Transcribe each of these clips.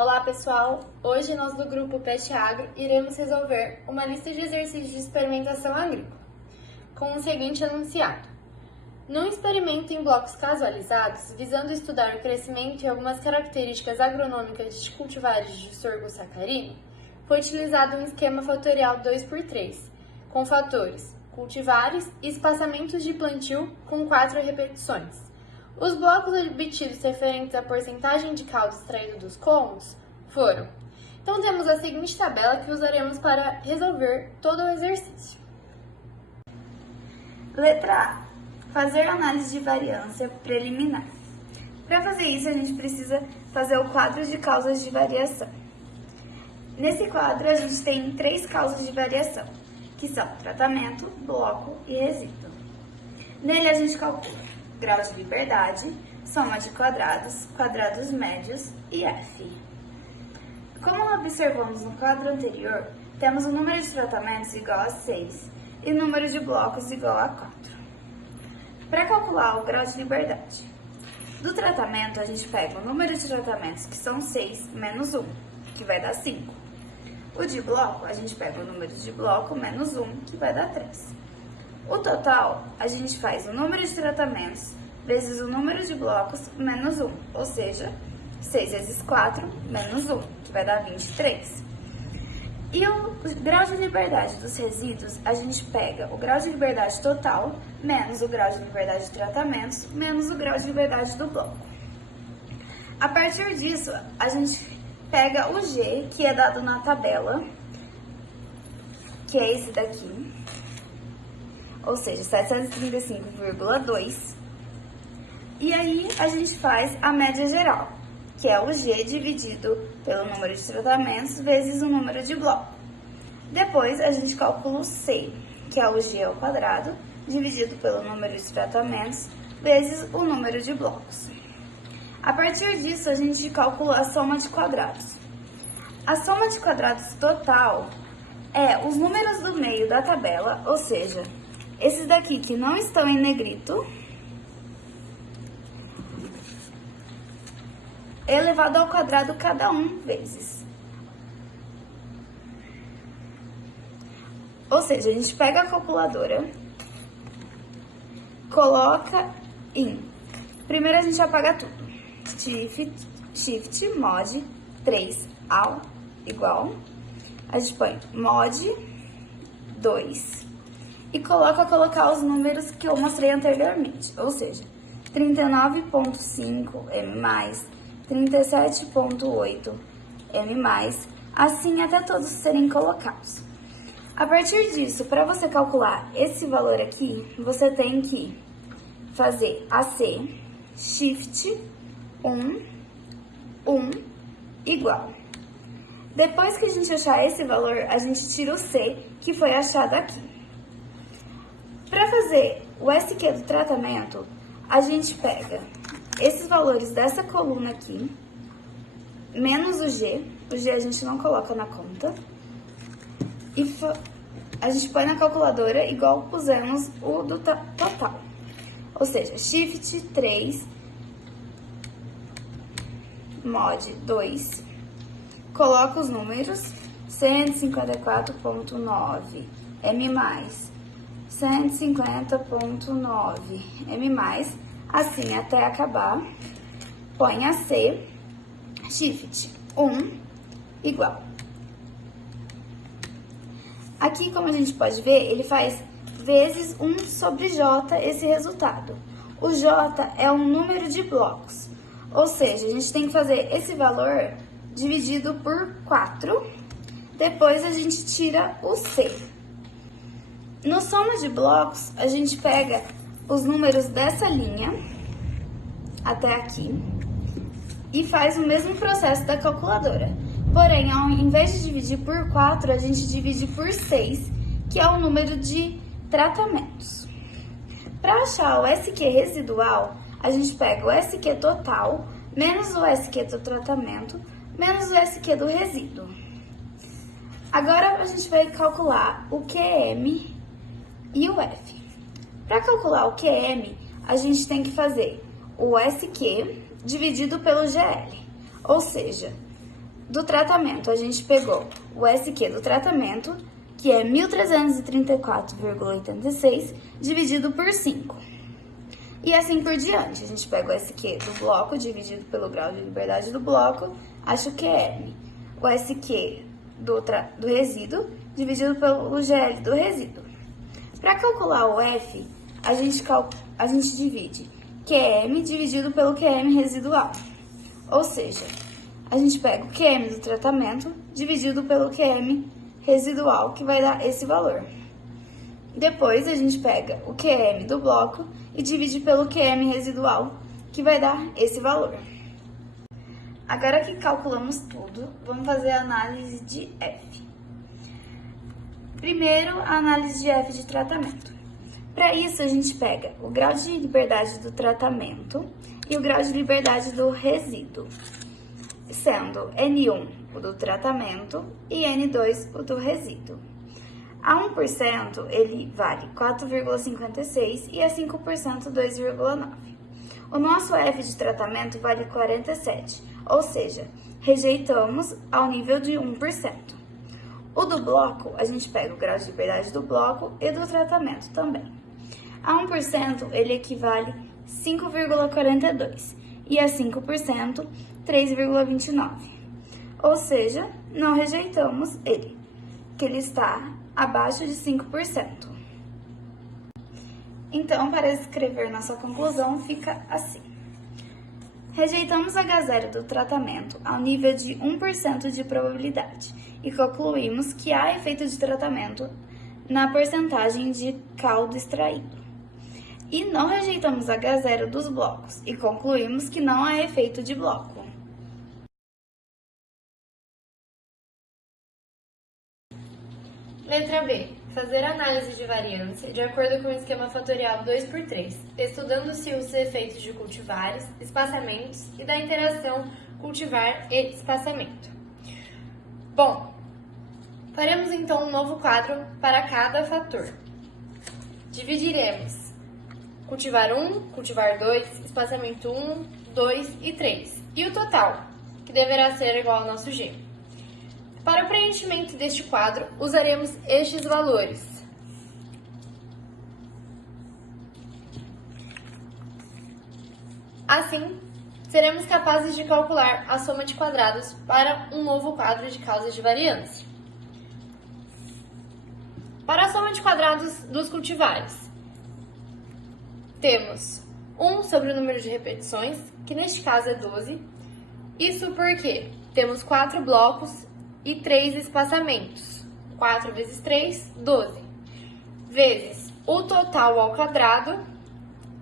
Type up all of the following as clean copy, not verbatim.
Olá pessoal, hoje nós do grupo Pet Agro iremos resolver uma lista de exercícios de experimentação agrícola, com o seguinte enunciado. Num experimento em blocos casualizados, visando estudar o crescimento e algumas características agronômicas de cultivares de sorgo sacarino, foi utilizado um esquema fatorial 2x3, com fatores cultivares e espaçamentos de plantio com 4 repetições. Os blocos obtidos referentes à porcentagem de caldo extraído dos colmos foram. Então, temos a seguinte tabela que usaremos para resolver todo o exercício. Letra A. Fazer análise de variância preliminar. Para fazer isso, a gente precisa fazer o quadro de causas de variação. Nesse quadro, a gente tem 3 causas de variação, que são tratamento, bloco e resíduo. Nele, a gente calcula grau de liberdade, soma de quadrados, quadrados médios e F. Como observamos no quadro anterior, temos o número de tratamentos igual a 6 e o número de blocos igual a 4. Para calcular o grau de liberdade do tratamento, a gente pega o número de tratamentos, que são 6, menos 1, que vai dar 5. O de bloco, a gente pega o número de bloco menos 1, que vai dar 3. O total, a gente faz o número de tratamentos vezes o número de blocos menos 1, ou seja, 6 vezes 4 menos 1, que vai dar 23. E o grau de liberdade dos resíduos, a gente pega o grau de liberdade total menos o grau de liberdade de tratamentos menos o grau de liberdade do bloco. A partir disso, a gente pega o G, que é dado na tabela, que é esse daqui, ou seja, 735,2. E aí a gente faz a média geral, que é o G dividido pelo número de tratamentos vezes o número de bloco. Depois a gente calcula o C, que é o G ao quadrado, dividido pelo número de tratamentos vezes o número de blocos. A partir disso, a gente calcula a soma de quadrados. A soma de quadrados total é os números do meio da tabela, ou seja, esses daqui que não estão em negrito, elevado ao quadrado cada um vezes. Ou seja, a gente pega a calculadora, coloca em... Primeiro a gente apaga tudo. Shift mod 3 ao igual. A gente põe mod 2. E colocar os números que eu mostrei anteriormente, ou seja, 39,5 M+, 37,8 M+, assim até todos serem colocados. A partir disso, para você calcular esse valor aqui, você tem que fazer AC, Shift 1, igual. Depois que a gente achar esse valor, a gente tira o C, que foi achado aqui. Para fazer o SQ do tratamento, a gente pega esses valores dessa coluna aqui, menos o G a gente não coloca na conta, e a gente põe na calculadora igual pusemos o do total. Ou seja, Shift 3, mod 2, coloca os números 154,9 M+, 150,9 M+, assim até acabar, põe a C, Shift 1, igual. Aqui, como a gente pode ver, ele faz vezes 1 sobre J esse resultado. O J é um número de blocos, ou seja, a gente tem que fazer esse valor dividido por 4, depois a gente tira o C. No soma de blocos, a gente pega os números dessa linha até aqui e faz o mesmo processo da calculadora. Porém, ao invés de dividir por 4, a gente divide por 6, que é o número de tratamentos. Para achar o SQ residual, a gente pega o SQ total, menos o SQ do tratamento, menos o SQ do resíduo. Agora, a gente vai calcular o QM e o F. Para calcular o QM, a gente tem que fazer o SQ dividido pelo GL, ou seja, do tratamento, a gente pegou o SQ do tratamento, que é 1.334,86, dividido por 5. E assim por diante. A gente pega o SQ do bloco, dividido pelo grau de liberdade do bloco, acha o QM. O SQ do resíduo, dividido pelo GL do resíduo. Para calcular o F, a gente divide QM dividido pelo QM residual. Ou seja, a gente pega o QM do tratamento dividido pelo QM residual, que vai dar esse valor. Depois, a gente pega o QM do bloco e divide pelo QM residual, que vai dar esse valor. Agora que calculamos tudo, vamos fazer a análise de F. Primeiro, a análise de F de tratamento. Para isso, a gente pega o grau de liberdade do tratamento e o grau de liberdade do resíduo, sendo N1 o do tratamento e N2 o do resíduo. A 1% ele vale 4,56 e a 5% 2,9. O nosso F de tratamento vale 47, ou seja, rejeitamos ao nível de 1%. O do bloco, a gente pega o grau de liberdade do bloco e do tratamento também. A 1% ele equivale 5,42 e a 5% 3,29. Ou seja, não rejeitamos ele, que ele está abaixo de 5%. Então, para escrever nossa conclusão, fica assim. Rejeitamos H0 do tratamento ao nível de 1% de probabilidade e concluímos que há efeito de tratamento na porcentagem de caldo extraído. E não rejeitamos H0 dos blocos e concluímos que não há efeito de bloco. Letra B. Fazer análise de variância de acordo com o esquema fatorial 2×3, estudando-se os efeitos de cultivares, espaçamentos e da interação cultivar e espaçamento. Bom, faremos então um novo quadro para cada fator. Dividiremos cultivar 1, cultivar 2, espaçamento 1, 2 e 3, e o total, que deverá ser igual ao nosso G. Para o preenchimento deste quadro, usaremos estes valores. Assim, seremos capazes de calcular a soma de quadrados para um novo quadro de causas de variância. Para a soma de quadrados dos cultivares, temos 1 sobre o número de repetições, que neste caso é 12. Isso porque temos 4 blocos e 3 espaçamentos. 4 vezes 3, 12. Vezes o total ao quadrado,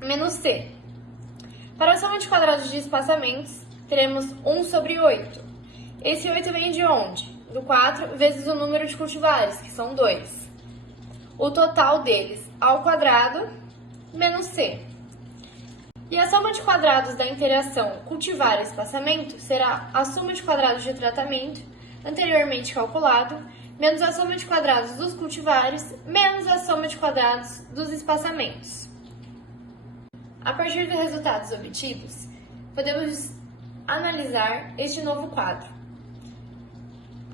menos C. Para a soma de quadrados de espaçamentos, teremos 1 sobre 8. Esse 8 vem de onde? Do 4 vezes o número de cultivares, que são 2. O total deles ao quadrado, menos C. E a soma de quadrados da interação cultivar e espaçamento será a soma de quadrados de tratamento, anteriormente calculado, menos a soma de quadrados dos cultivares, menos a soma de quadrados dos espaçamentos. A partir dos resultados obtidos, podemos analisar este novo quadro,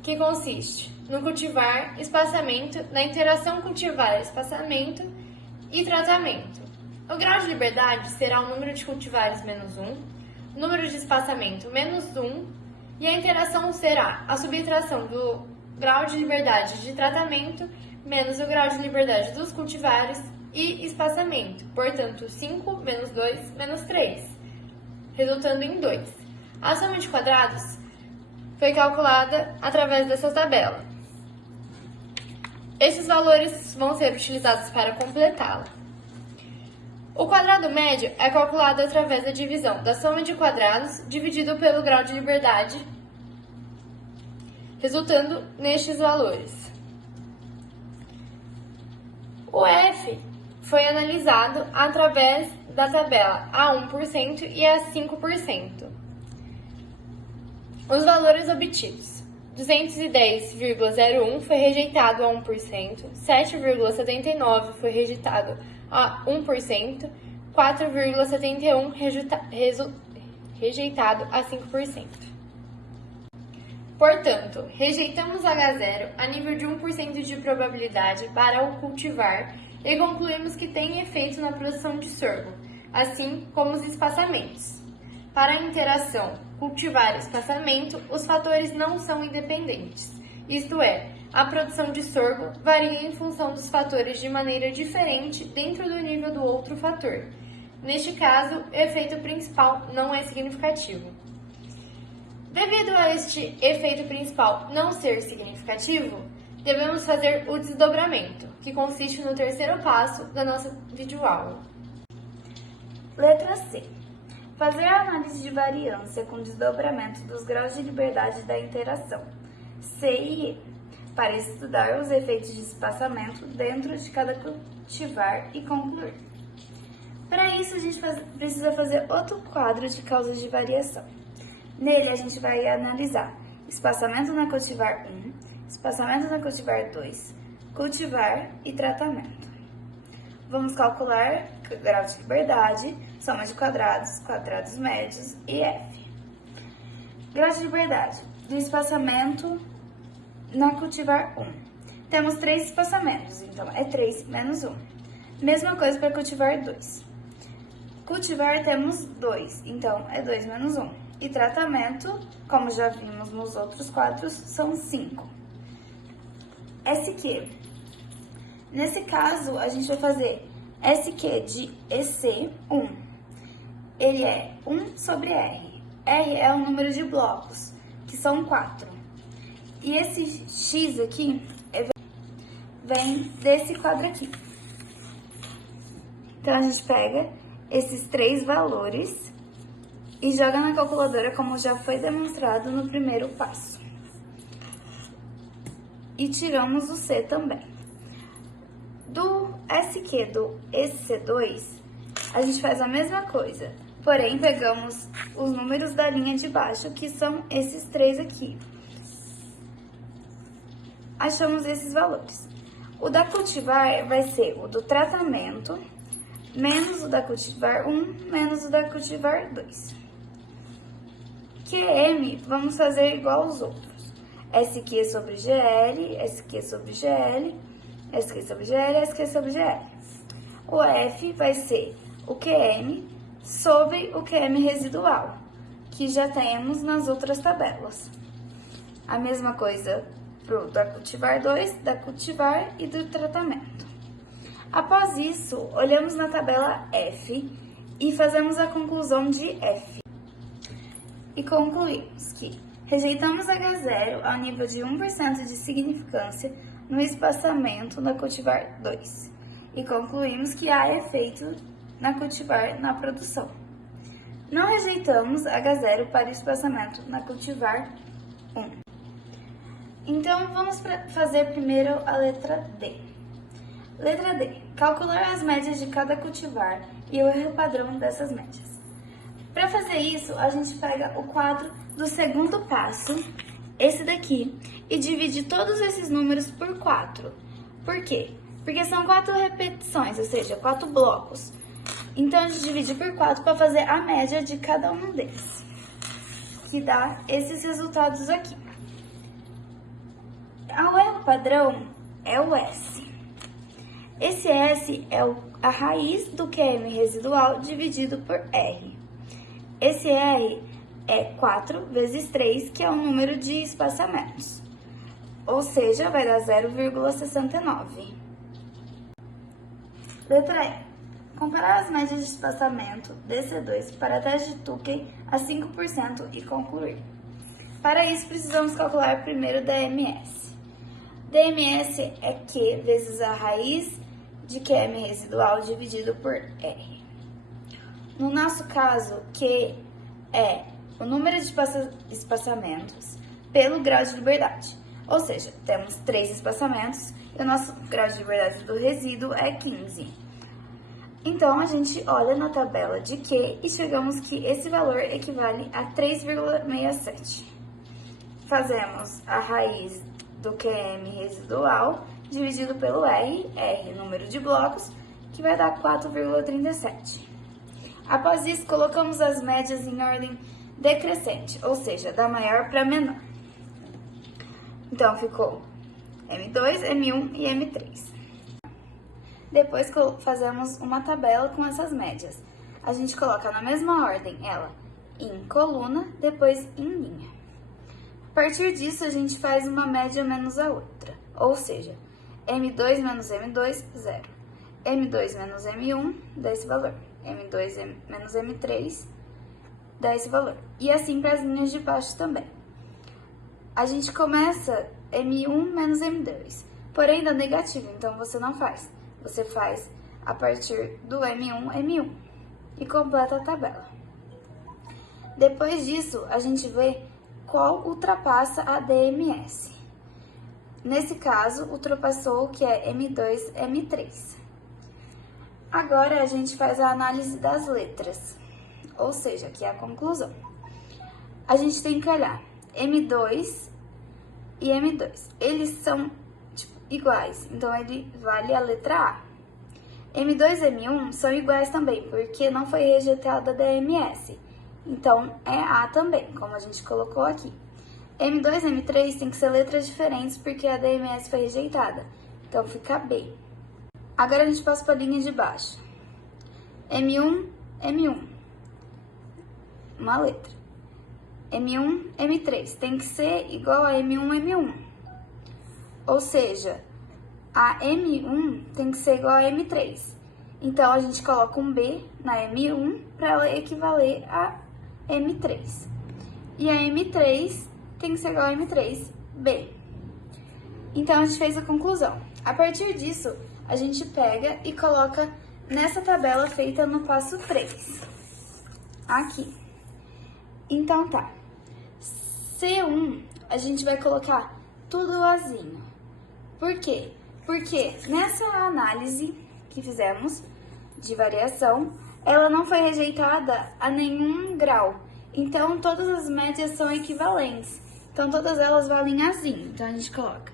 que consiste no cultivar, espaçamento, na interação cultivar, espaçamento e tratamento. O grau de liberdade será o número de cultivares menos 1, o número de espaçamento menos 1, e a interação será a subtração do grau de liberdade de tratamento menos o grau de liberdade dos cultivares e espaçamento, portanto 5 menos 2 menos 3, resultando em 2. A soma de quadrados foi calculada através dessa tabela. Esses valores vão ser utilizados para completá-la. O quadrado médio é calculado através da divisão da soma de quadrados dividido pelo grau de liberdade, resultando nestes valores. O F foi analisado através da tabela a 1% e a 5%. Os valores obtidos: 210,01 foi rejeitado a 1%, 7,79 foi rejeitado a 1%, 4,71 rejeitado a 5%. Portanto, rejeitamos H0 a nível de 1% de probabilidade para o cultivar e concluímos que tem efeito na produção de sorgo, assim como os espaçamentos. Para a interação cultivar e espaçamento, os fatores não são independentes, isto é, a produção de sorgo varia em função dos fatores de maneira diferente dentro do nível do outro fator. Neste caso, o efeito principal não é significativo. Devido a este efeito principal não ser significativo, devemos fazer o desdobramento, que consiste no terceiro passo da nossa videoaula. Letra C. Fazer a análise de variância com desdobramento dos graus de liberdade da interação, C e E, para estudar os efeitos de espaçamento dentro de cada cultivar e concluir. Para isso, a gente precisa fazer outro quadro de causas de variação. Nele, a gente vai analisar espaçamento na cultivar 1, espaçamento na cultivar 2, cultivar e tratamento. Vamos calcular grau de liberdade, soma de quadrados, quadrados médios e F. Grau de liberdade do espaçamento na cultivar 1. Temos 3 espaçamentos, então é 3 menos 1. Mesma coisa para cultivar 2. Cultivar temos 2, então é 2 menos 1. E tratamento, como já vimos nos outros quadros, são 5. SQ. Nesse caso, a gente vai fazer SQ de EC1. Ele é 1 sobre R. R é o número de blocos, que são 4. E esse X aqui vem desse quadro aqui. Então, a gente pega esses 3 valores e joga na calculadora, como já foi demonstrado no primeiro passo. E tiramos o C também. Do SQ do EC2, a gente faz a mesma coisa, porém pegamos os números da linha de baixo, que são esses 3 aqui. Achamos esses valores. O da cultivar vai ser o do tratamento, menos o da cultivar 1, menos o da cultivar 2. QM, vamos fazer igual aos outros. SQ sobre GL, SQ sobre GL, SQ sobre GL, SQ sobre GL. O F vai ser o QM sobre o QM residual, que já temos nas outras tabelas. A mesma coisa da cultivar 2, da cultivar e do tratamento. Após isso, olhamos na tabela F e fazemos a conclusão de F. E concluímos que rejeitamos H0 ao nível de 1% de significância no espaçamento na cultivar 2. E concluímos que há efeito na cultivar na produção. Não rejeitamos H0 para o espaçamento na cultivar 1. Então, vamos fazer primeiro a letra D. Letra D. Calcular as médias de cada cultivar e o erro padrão dessas médias. Para fazer isso, a gente pega o quadro do segundo passo, esse daqui, e divide todos esses números por 4. Por quê? Porque são 4 repetições, ou seja, 4 blocos. Então, a gente divide por 4 para fazer a média de cada um deles, que dá esses resultados aqui. O erro padrão é o S. Esse S é a raiz do QM residual dividido por R. Esse R é 4 vezes 3, que é o número de espaçamentos. Ou seja, vai dar 0,69. Letra E. Comparar as médias de espaçamento DC2 para teste de Tukey a 5% e concluir. Para isso, precisamos calcular primeiro DMS. DMS é Q vezes a raiz de QM residual dividido por R. No nosso caso, Q é o número de espaçamentos pelo grau de liberdade. Ou seja, temos 3 espaçamentos e o nosso grau de liberdade do resíduo é 15. Então, a gente olha na tabela de Q e chegamos que esse valor equivale a 3,67. Fazemos a raiz do QM residual dividido pelo R, número de blocos, que vai dar 4,37. Após isso, colocamos as médias em ordem decrescente, ou seja, da maior para menor. Então, ficou M2, M1 e M3. Depois fazemos uma tabela com essas médias. A gente coloca na mesma ordem ela em coluna, depois em linha. A partir disso, a gente faz uma média menos a outra, ou seja, M2 menos M2, 0. M2 menos M1 dá esse valor. M2 menos M3 dá esse valor. E assim para as linhas de baixo também. A gente começa M1 menos M2, porém dá negativo, então você não faz. Você faz a partir do M1, M1 e completa a tabela. Depois disso, a gente vê qual ultrapassa a DMS. Nesse caso, ultrapassou o que é M2, M3. Agora, a gente faz a análise das letras, ou seja, que é a conclusão. A gente tem que olhar M2 e M2. Eles são iguais, então ele vale a letra A. M2 e M1 são iguais também, porque não foi rejeitada a DMS. Então, é A também, como a gente colocou aqui. M2 e M3 tem que ser letras diferentes, porque a DMS foi rejeitada. Então, fica B. Agora, a gente passa para a linha de baixo. M1, M1. Uma letra. M1, M3. Tem que ser igual a M1, M1. Ou seja, a M1 tem que ser igual a M3. Então, a gente coloca um B na M1 para ela equivaler a M3. E a M3 tem que ser igual a M3B. Então, a gente fez a conclusão. A partir disso, a gente pega e coloca nessa tabela feita no passo 3. Aqui. Então, tá. C1, a gente vai colocar tudo azinho. Por quê? Porque nessa análise que fizemos de variação, ela não foi rejeitada a nenhum grau. Então, todas as médias são equivalentes. Então, todas elas valem azinho. Então, a gente coloca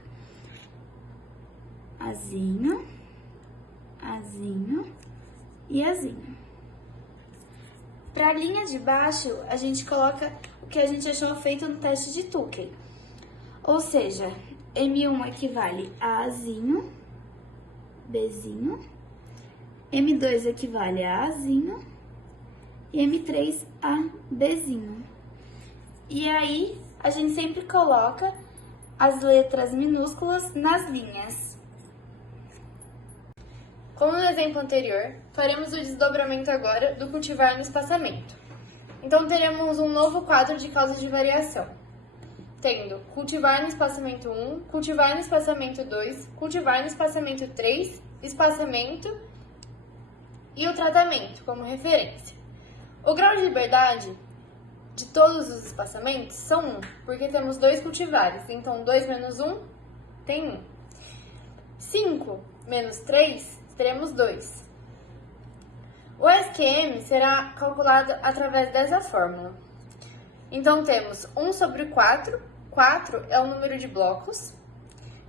azinho, azinho e azinho. Para a linha de baixo, a gente coloca o que a gente achou feito no teste de Tukey. Ou seja, M1 equivale a Azinho, Bzinho, M2 equivale a Azinho e M3 a Bzinho. E aí, a gente sempre coloca as letras minúsculas nas linhas. Como no exemplo anterior, faremos o desdobramento agora do cultivar no espaçamento. Então, teremos um novo quadro de causas de variação, tendo cultivar no espaçamento 1, cultivar no espaçamento 2, cultivar no espaçamento 3, espaçamento e o tratamento como referência. O grau de liberdade de todos os espaçamentos são 1, porque temos 2 cultivares, então 2 menos 1 tem 1. 5 menos 3, teremos 2. O SQM será calculado através dessa fórmula. Então, temos 1 sobre 4, 4 é o número de blocos,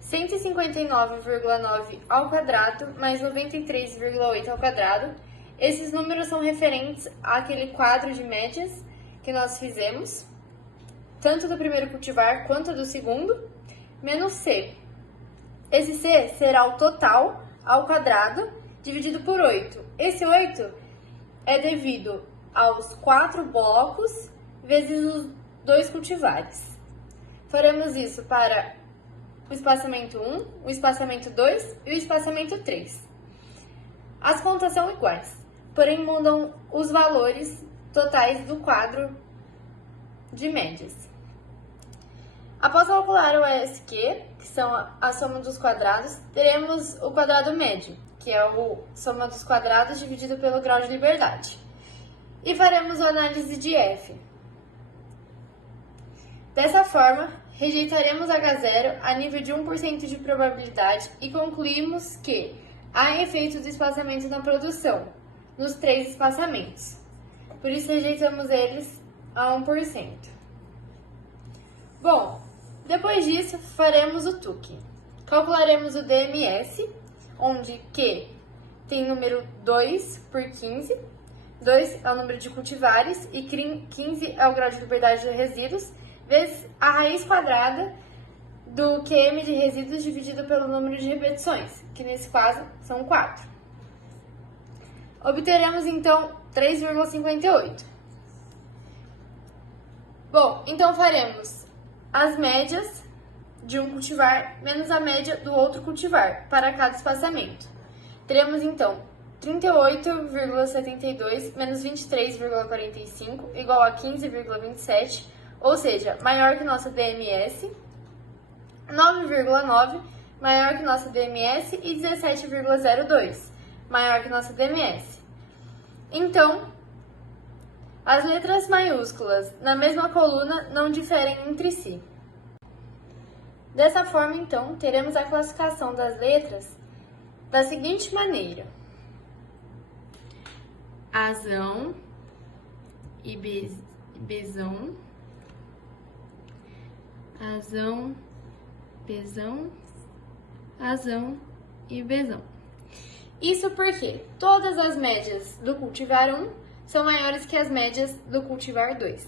159,9 ao quadrado mais 93,8 ao quadrado. Esses números são referentes àquele quadro de médias que nós fizemos, tanto do primeiro cultivar quanto do segundo, menos C. Esse C será o total ao quadrado dividido por 8. Esse 8 é devido aos 4 blocos vezes os 2 cultivares. Faremos isso para o espaçamento 1, o espaçamento 2 e o espaçamento 3. As contas são iguais, porém mudam os valores totais do quadro de médias. Após calcular o ESQ, que são a soma dos quadrados, teremos o quadrado médio, que é a soma dos quadrados dividido pelo grau de liberdade. E faremos a análise de F. Dessa forma, rejeitaremos H0 a nível de 1% de probabilidade e concluímos que há efeito do espaçamento na produção, nos 3 espaçamentos. Por isso, rejeitamos eles a 1%. Bom, depois disso, faremos o Tukey. Calcularemos o DMS, onde Q tem número 2 por 15, 2 é o número de cultivares e 15 é o grau de liberdade de resíduos, vezes a raiz quadrada do QM de resíduos dividido pelo número de repetições, que nesse caso são 4. Obteremos então 3,58. Bom, então faremos as médias de um cultivar menos a média do outro cultivar para cada espaçamento. Teremos então 38,72 menos 23,45 igual a 15,27, ou seja, maior que nossa DMS, 9,9 maior que nossa DMS e 17,02 maior que nossa DMS. Então, as letras maiúsculas na mesma coluna não diferem entre si. Dessa forma, então, teremos a classificação das letras da seguinte maneira: Azão e Bezão, Azão, Bezão, Azão e Bezão. Isso porque todas as médias do cultivar 1 são maiores que as médias do cultivar 2.